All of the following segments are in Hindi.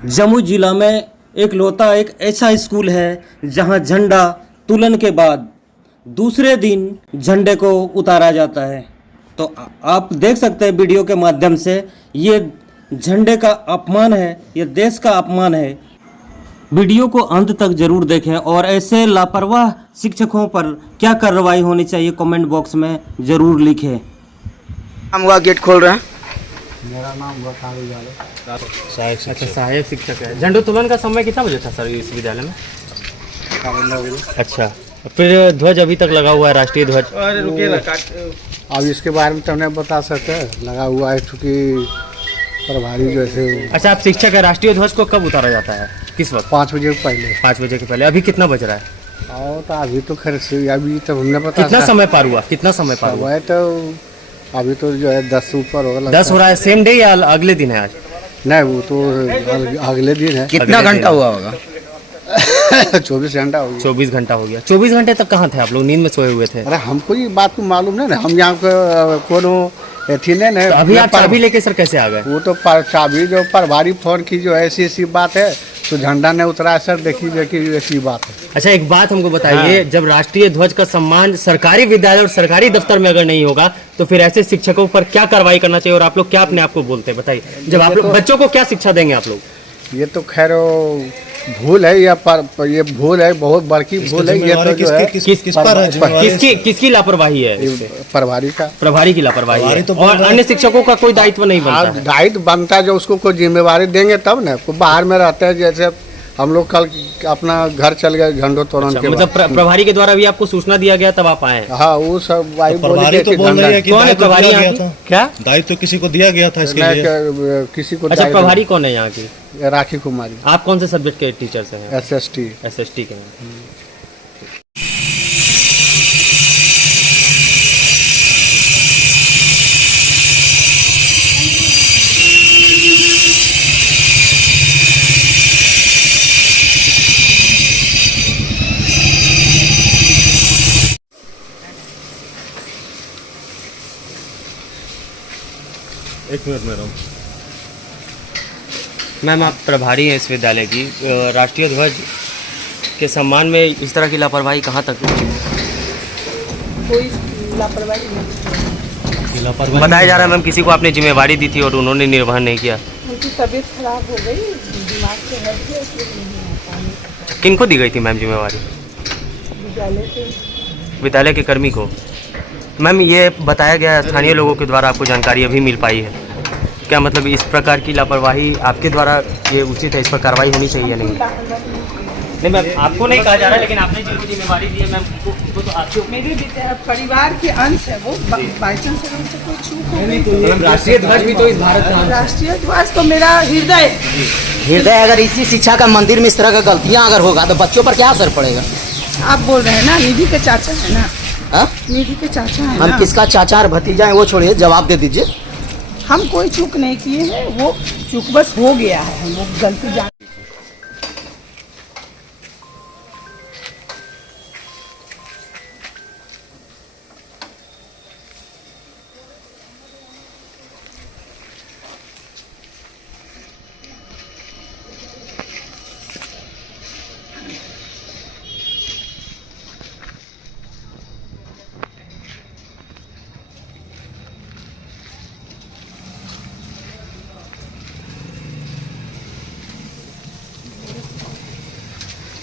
जमुई जिला में एकलौता एक ऐसा स्कूल है जहां झंडा तोलन के बाद दूसरे दिन झंडे को उतारा जाता है। तो आप देख सकते हैं वीडियो के माध्यम से, ये झंडे का अपमान है, ये देश का अपमान है। वीडियो को अंत तक जरूर देखें और ऐसे लापरवाह शिक्षकों पर क्या कार्रवाई होनी चाहिए कमेंट बॉक्स में जरूर लिखें। नाम हुआ गेट खोल रहे हैं। मेरा नाम हुआ कालू यादव। अच्छा, सहायक शिक्षक है। झंडोत्तोलन का समय कितना बजे था सर इस विद्यालय में? 9 अच्छा, फिर ध्वज अभी तक लगा हुआ है, राष्ट्रीय ध्वज? अब इसके बारे में तो नहीं बता सकते, लगा हुआ है चूँकि प्रभारी जो है। अच्छा, आप शिक्षक है, राष्ट्रीय ध्वज को कब उतारा जाता है, किस वक्त? 5 बजे के पहले। 5 बजे के पहले। अभी कितना बज रहा है? और तो अभी तो खैर अभी तो हमने पता कितना समय पार हुआ, कितना समय पार हुआ? है तो अभी तो जो है 10 से ऊपर होगा। 10 हो रहा है। सेम डे या अगले दिन है आज? नहीं, वो तो अगले दिन है। कितना घंटा हुआ होगा? 24 घंटा हो गया। 24 घंटा हो गया। 24 घंटे तक कहाँ थे आप लोग? नींद में सोए हुए थे? अरे हमको ये बात को मालूम नहीं ना, हम यहाँ को अथी नहीं। तो अभी आप चाबी लेके सर कैसे आ गए? वो तो चाबी जो प्रभारी फोन की जो ऐसी बात है, तो झंडा ने उतरा सर, देखिए ऐसी बात है। अच्छा, एक बात हमको बताइए, जब राष्ट्रीय ध्वज का सम्मान सरकारी विद्यालय और सरकारी दफ्तर में अगर नहीं होगा तो फिर ऐसे शिक्षकों पर क्या कार्रवाई करना चाहिए और आप लोग क्या अपने आप को बोलते हैं, बताइए। जब आप लोग बच्चों को क्या शिक्षा देंगे आप लोग? ये तो खैर भूल है, ये भूल है, बहुत बड़की भूल है। ये तो जो है किसकी लापरवाही है? प्रभारी की लापरवाही है। और अन्य शिक्षकों का कोई दायित्व नहीं बनता है? दायित्व बनता है, जो उसको कोई जिम्मेवारी देंगे तब ना। बाहर में रहते हैं, जैसे हम लोग कल अपना घर चल गए झंडोत्तोलन के मतलब प्रभारी के द्वारा भी आपको सूचना दिया गया तब आप आए? हाँ, वो सब प्रभारी तो बोल रही है कि कौन है प्रभारी यहाँ की? क्या दायित्व तो किसी को दिया गया था इसके लिए? किसी को। अच्छा, प्रभारी कौन है यहाँ की? राखी कुमारी। आप कौन से सब्जेक्ट के टीचर से हैं? SST के हैं। एक मिनट में रहो। मैम, आप प्रभारी हैं इस विद्यालय की, राष्ट्रीय ध्वज के सम्मान में इस तरह की लापरवाही कहाँ तक? कोई लापरवाही नहीं। बताया जा रहा है मैम, किसी को आपने जिम्मेवारी दी थी और उन्होंने निर्वहन नहीं किया। उनकी तबीयत खराब हो गई, दिमाग से हट गया, इसलिए नहीं आ पाए। किनको दी गई थी मैम जिम्मेवारी? विद्यालय के कर्मी को। मैम, ये बताया गया स्थानीय लोगों के द्वारा आपको जानकारी अभी मिल पाई है, क्या मतलब इस प्रकार की लापरवाही आपके द्वारा ये उचित है, इस पर कार्रवाई होनी चाहिए या नहीं? नहीं मैम, आपको नहीं कहा जा रहा, लेकिन आपने जिनको जिम्मेवारी दी है मैम, उनको तो आपके मेरे परिवार के अंश है वो, बाई चांस अगर उनसे कोई चूक हो गई तो। राष्ट्रीय ध्वज भी तो इस भारत का राष्ट्रीय ध्वज तो मेरा हृदय। अगर इसी शिक्षा का मंदिर में इस तरह का गलतियाँ अगर होगा तो बच्चों पर क्या असर पड़ेगा? आप बोल रहे हैं ना, निधि के चाचा है ना? निधि के चाचा है हम ना? किसका चाचा और भतीजा है वो छोड़िए, जवाब दे दीजिए। हम कोई चूक नहीं किए हैं, वो चूक बस हो गया है, हम वो गलती जान।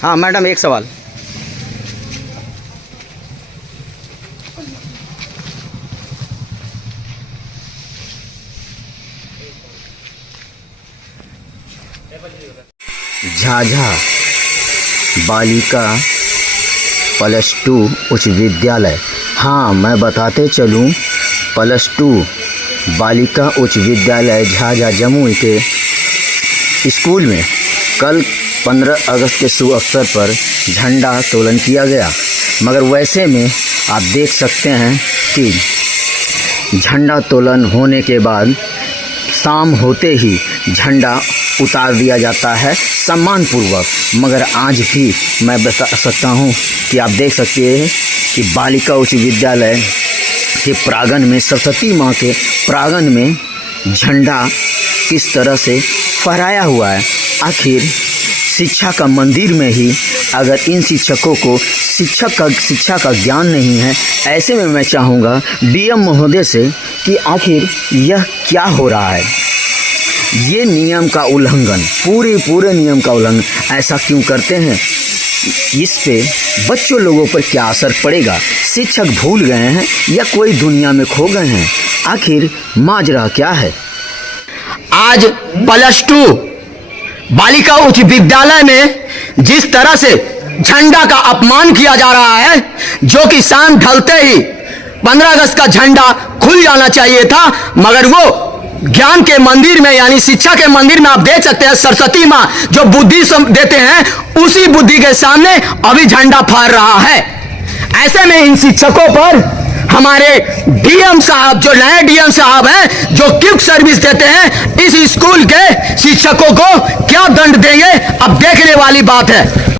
हाँ मैडम, एक सवाल। झाझा बालिका +2 उच्च विद्यालय। हाँ, मैं बताते चलूँ, +2 बालिका उच्च विद्यालय झाझा जमुई के स्कूल में कल 15 अगस्त के शुभ अवसर पर झंडा तोलन किया गया। मगर वैसे में आप देख सकते हैं कि झंडा तोलन होने के बाद शाम होते ही झंडा उतार दिया जाता है सम्मानपूर्वक। मगर आज भी मैं बता सकता हूँ कि आप देख सकते हैं कि बालिका उच्च विद्यालय के प्रांगण में, सरस्वती माँ के प्रांगण में झंडा किस तरह से फहराया हुआ है। आखिर शिक्षा का मंदिर में ही अगर इन शिक्षकों को शिक्षा का ज्ञान नहीं है, ऐसे में मैं चाहूँगा डीएम महोदय से कि आखिर यह क्या हो रहा है। ये नियम का उल्लंघन, पूरे नियम का उल्लंघन ऐसा क्यों करते हैं? इस पे बच्चों लोगों पर क्या असर पड़ेगा? शिक्षक भूल गए हैं या कोई दुनिया में खो गए हैं? आखिर माजरा क्या है? आज +2 बालिका उच्च विद्यालय में जिस तरह से झंडा का अपमान किया जा रहा है, जो कि शाम ढलते ही 15 अगस्त का झंडा खुल जाना चाहिए था, मगर वो ज्ञान के मंदिर में यानी शिक्षा के मंदिर में आप देख सकते हैं सरस्वती माँ जो बुद्धि देते हैं, उसी बुद्धि के सामने अभी झंडा फहर रहा है। ऐसे में इन शिक्षकों पर हमारे डीएम साहब, जो नए डीएम साहब हैं, जो क्विक सर्विस देते हैं, इस स्कूल के शिक्षकों को क्या दंड देंगे, अब देखने वाली बात है।